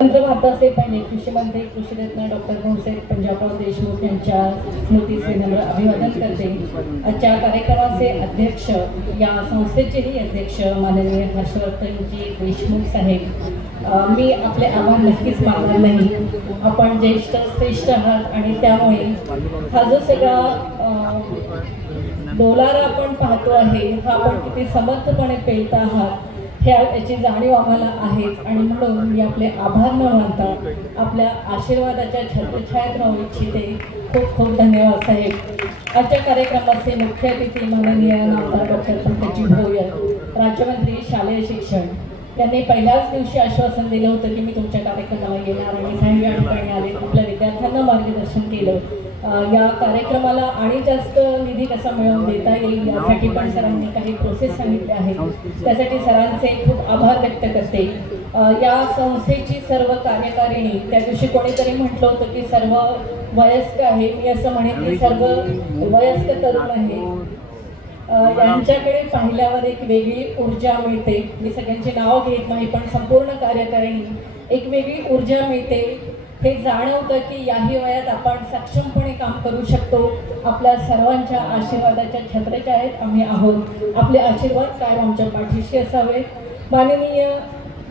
स्वतंत्र भारताचे पहिले कृषी मंत्री कृषीरत्न डॉक्टर भाऊसाहेब पंजाबराव देशमुख यांच्या स्मृतीस विनम्र अभिवादन करते। आजच्या कार्यक्रमाचे अध्यक्ष, या संस्थेचेही अध्यक्ष माननीय हर्षवर्धनजी देशमुख साहेब, मी आपले आभार नक्कीच मानणार नाही। आपण ज्येष्ठ श्रेष्ठ आहात आणि त्यामुळे हा जो सगळा डोलारा आपण पाहतो आहे, हा आपण किती समर्थपणे पेलता आहात याची जाणीव आम्हाला आहेच। आणि म्हणून मी आपले आभार न मानता आपल्या आशीर्वादाच्या छत्रछायेत राहू इच्छिते। खूप खूप धन्यवाद साहेब। आजच्या कार्यक्रमाचे मुख्य अतिथी माननीय नामदार डॉक्टर पंकजी भोयर, राज्यमंत्री शालेय शिक्षण, यांनी पहिल्याच दिवशी आश्वासन दिलं होतं की मी तुमच्या कार्यक्रमाला येणार आणि साहेब या ठिकाणी आले, आपल्या विद्यार्थ्यांना मार्गदर्शन केलं। या कार्यक्रमाला आणि जास्त निधी कसा मिळवून देता येईल यासाठी पण सरांनी काही प्रोसेस सांगितले आहेत, त्यासाठी सरांचे खूप आभार व्यक्त करते। या संस्थेची सर्व कार्यकारिणी, त्या दिवशी कोणीतरी म्हटलं होतं की सर्व वयस्क आहे, मी असं म्हणेन की सर्व वयस्क तरुण आहे। यांच्याकडे पाहिल्यावर एक वेगळी ऊर्जा मिळते। मी सगळ्यांची नावं घेत नाही, पण संपूर्ण कार्यकारिणी एक वेगळी ऊर्जा मिळते। हे जाणवतं की याही वयात आपण सक्षमपणे काम करू शकतो। आपल्या सर्वांच्या आशीर्वादाच्या छत्रछायेत आम्ही आहोत। आपले आशीर्वाद कायम आमच्या पाठीशी असावे। माननीय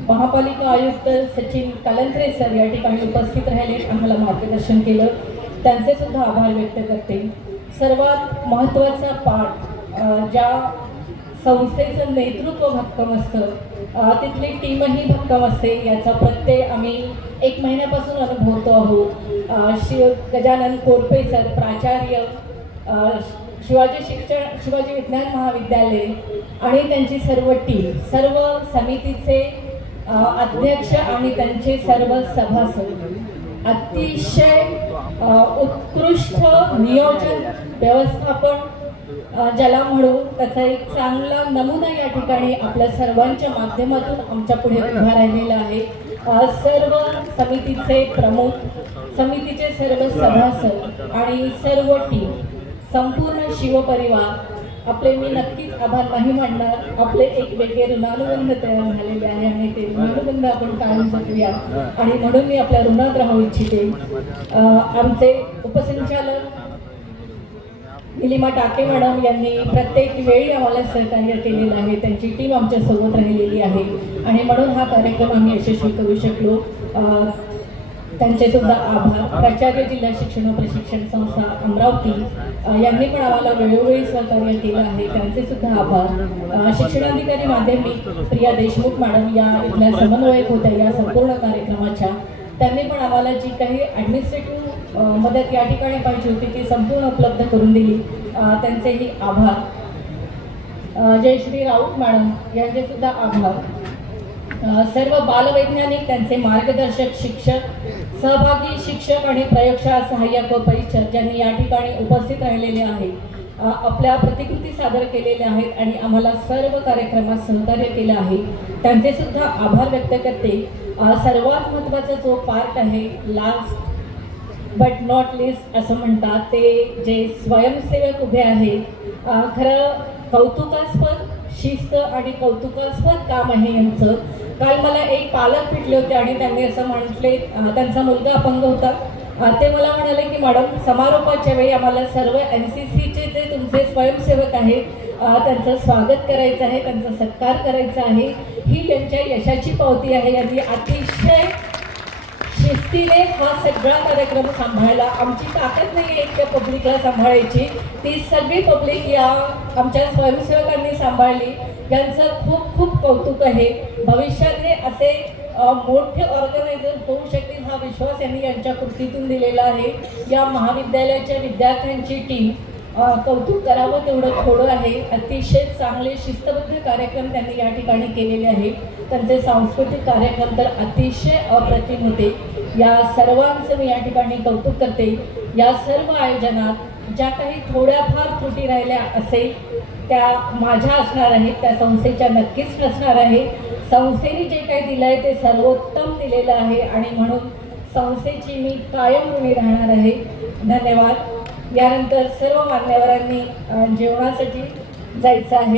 महापालिका आयुक्त सचिन कलंत्रे सर या ठिकाणी उपस्थित राहिले, आम्हाला मार्गदर्शन केलं, त्यांचे सुद्धा आभार व्यक्त करते। सर्वात महत्त्वाचा पाठ, ज्या संस्थेचं नेतृत्व भक्कम असतं, तिथली टीमही भक्कम असते, याचा प्रत्यय आम्ही 1 महिन्यापासून अनुभवतो आहोत। गजानन कोरपे सर, प्राचार्य, शिवाजी विज्ञान महाविद्यालय आणि त्यांची सर्व टीम, सर्व समितीचे अध्यक्ष आणि त्यांचे सर्व सभासद, अतिशय उत्कृष्ट नियोजन व्यवस्थापन ज्याला म्हणू, त्याचा एक चांगला नमुना या ठिकाणी आपल्या सर्वांच्या माध्यमातून आमच्या पुढे उभा राहिलेला आहे। सर्व समितीचे प्रमुख, समितीचे सर्व सभासद आणि सर्व टीम, संपूर्ण शिवपरिवार, आपले मी नक्कीच आभार नाही मानणार। आपले एक वेगळे ऋणानुबंध तयार झालेले आहे आणि ते ऋणानुबंध आपण कायम जपूया आणि म्हणून मी आपल्या ऋणात राहू इच्छिते। आमचे उपसंचालक निलिमा टाके मॅडम यांनी प्रत्येक वेळी आम्हाला सहकार्य केलेलं आहे, त्यांची टीम आमच्या सोबत राहिलेली आहे आणि म्हणून हा कार्यक्रम आम्ही यशस्वी करू शकलो। त्यांचे सुद्धा आभार। प्राचार्य जिल्हा शिक्षण व प्रशिक्षण संस्था अमरावती यांनी पण आम्हाला वेळोवेळी सहकार्य केलं आहे, त्यांचे सुद्धा आभार। शिक्षणाधिकारी माध्यमिक प्रिया देशमुख मॅडम या इथल्या समन्वयक होत्या या संपूर्ण कार्यक्रमाच्या, त्यांनी पण आम्हाला जी काही ॲडमिनिस्ट्रेटिव्ह मदत या ठिकाणी पाहिजे होती ती संपूर्ण उपलब्ध करून दिली, त्यांचेही आभार। जयश्री राऊत मॅडम यांचे सुद्धा आभार। सर्व बालवैज्ञानिक, त्यांचे मार्गदर्शक, शिक्षक, सहभागी शिक्षक आणि प्रयोगशाळा सहाय्यक व परिचर ज्यांनी या ठिकाणी उपस्थित राहिलेले आहेत, आपल्या प्रतिकृती सादर केलेल्या आहेत आणि आम्हाला सर्व कार्यक्रमात सहकार्य केलं आहे, त्यांचे सुद्धा आभार व्यक्त करते। सर्वात महत्त्वाचा जो पार्ट आहे, लास्ट बट नॉट लिस्ट असं म्हणतात, ते जे स्वयंसेवक उभे आहेत, खरं कौतुकास्पद शिस्त आणि कौतुकास्पद काम आहे यांचं। काल मला एक पालक भेटले होते आणि त्यांनी असं म्हटले, त्यांचा मुलगा अपंग होता, ते मला म्हणाले की मॅडम समारोपाच्या वेळी आम्हाला सर्व NCCचे जे तुमचे स्वयंसेवक आहेत त्यांचं स्वागत करायचं आहे, त्यांचा सत्कार करायचा आहे, ही त्यांच्या यशाची पावती आहे। यांनी अतिशय शिस्तीने हा सगळा कार्यक्रम सांभाळला। आमची ताकद नाही आहे इतक्या पब्लिकला सांभाळायची, ती सगळी पब्लिक या आमच्या स्वयंसेवकांनी सांभाळली, यांचं खूप खूप कौतुक आहे। भविष्यात हे असे मोठे ऑर्गनायझर होऊ शकतील हा विश्वास यांनी यांच्या कृतीतून दिलेला आहे। या महाविद्यालयाच्या विद्यार्थ्यांची टीम, कौतुक करावं तेवढं थोडं आहे। अतिशय चांगले शिस्तबद्ध कार्यक्रम त्यांनी या ठिकाणी केलेले आहे, त्यांचे सांस्कृतिक कार्यक्रम तर अतिशय अप्रतिम होते। या सर्वांचं मी या ठिकाणी कौतुक करते। या सर्व आयोजनात ज्या काही थोड्याफार त्रुटी राहिल्या असेल त्या माझ्या असणार आहेत, त्या संस्थेच्या नक्कीच नसणार आहे। संस्थेने जे काही दिलं आहे ते सर्वोत्तम दिलेलं आहे आणि म्हणून संस्थेची मी कायम ऋणी राहणार आहे। धन्यवाद। यानंतर सर्व मान्यवरांनी जेवणासाठी जायचं आहे।